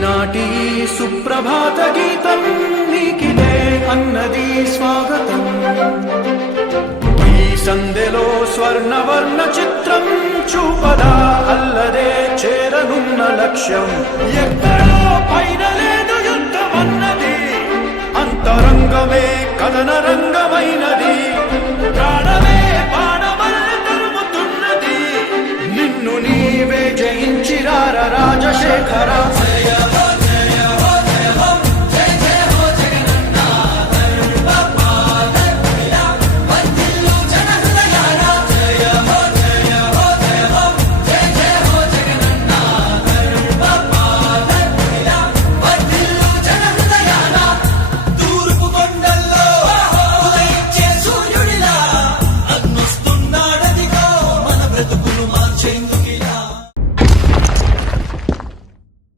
ఈనాటి సుప్రభాత గీతం నీకిదే అన్నది స్వాగతం. ఈ సందెలో స్వర్ణవర్ణ చిత్రం చూపదా అల్లదే చేరనున్న లక్ష్యం. ఎక్కడో పైన లేదు యుద్ధమన్నది, అంతరంగమే కథన రంగమైనది. ప్రాణమే బాణమల్లె తరుముతున్నది, నిన్ను నీవే జయించిరార రాజశేఖర.